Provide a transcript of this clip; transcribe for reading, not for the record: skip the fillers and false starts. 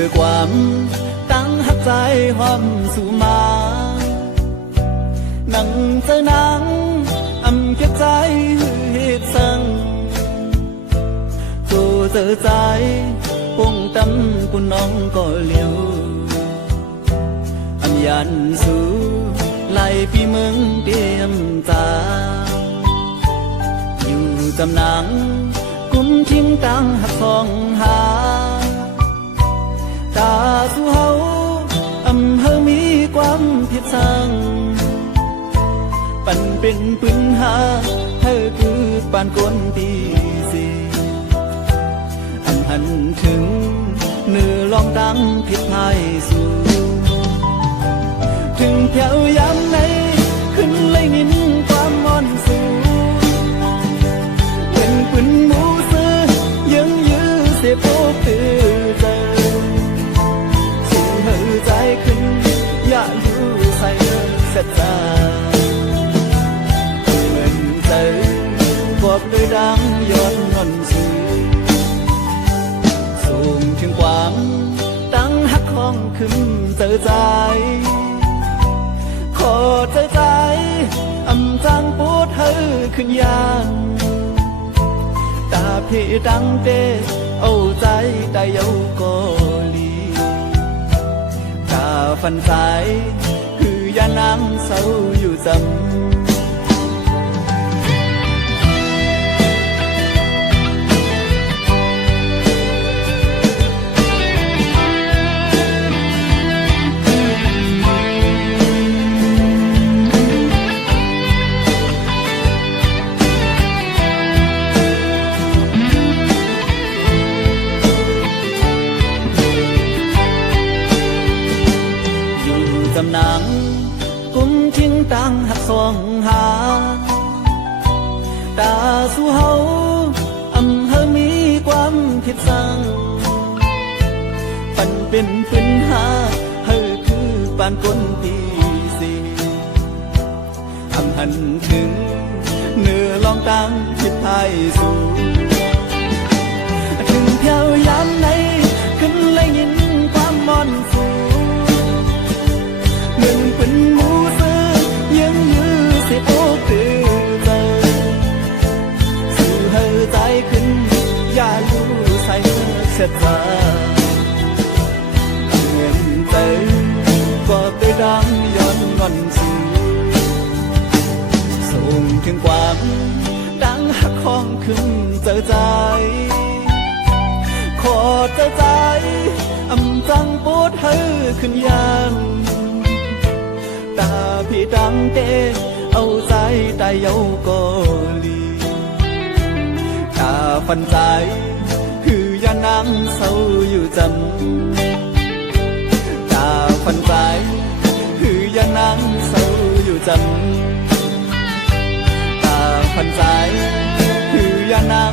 คือความตั้งหักใจความสู่มานั่งเจอนังเก็บใจเหตุสั่งตัวเจอใจปงตำปุ่นน้องก็เลี้ยวยันสู่ไล่พี่เมืองเตรียมตาอยู่จำนังกุมทิ้งตั้งหักสองหาตาสู่เฮาเฮามีความผิดสั่งปันเป็นปืนหาเธอคือปานก้นตีสีหันถึงเนื้อลองดังผิดพายสู่ถึงแถวยามไหนขึ้นเลยนินความมอนสูเป็นปืนหมูซื้อยังยื้อเสียโป๊กตื่นใจสิ่งเหอใจขึ้นอย่าอยู่ใส่เสียใจเหมือนใจบอกด้วยดังย้อนนอนสูสูงถึงความตั้งหักของขึ้นเจอใจขอเจอใจจังปูดเธอขึ้นยางตาพี่ดังเตเอาใจได้เยาก็ลีตาฟันใจคือยานางเศร้าอยู่จำจำนังกุมทิ้งตั้งหักสองหาตาสู่เฮาเฮามีความผิดสั่งปันเป็นปืนหาเฮาคือปานก้นตีสีหันถึงเนื้อลองตั้งผิดพายสู่ถึงเที่ยวยามไหนขึ้นเลยยินความมอนสูเงินเป็นหมูซื้อยังยื้อเสียโป๊กตื่นใจสู่เฮอใจขึ้นอย่าอยู่ใส่เสียใจเงินใจบอกด้วยดังย้อนงอนสูส่งถึงความดังหักของขึ้นเจอใจขอเจอใจจังปูดเธอขึ้นยามตาพี่ดังเตเอาใจได้เยาก็ลีตาฟันใจคือยานางเศร้าอยู่จำตาฟันใจคือยานางเศร้าอยู่จำตาฟันใจคือยานาง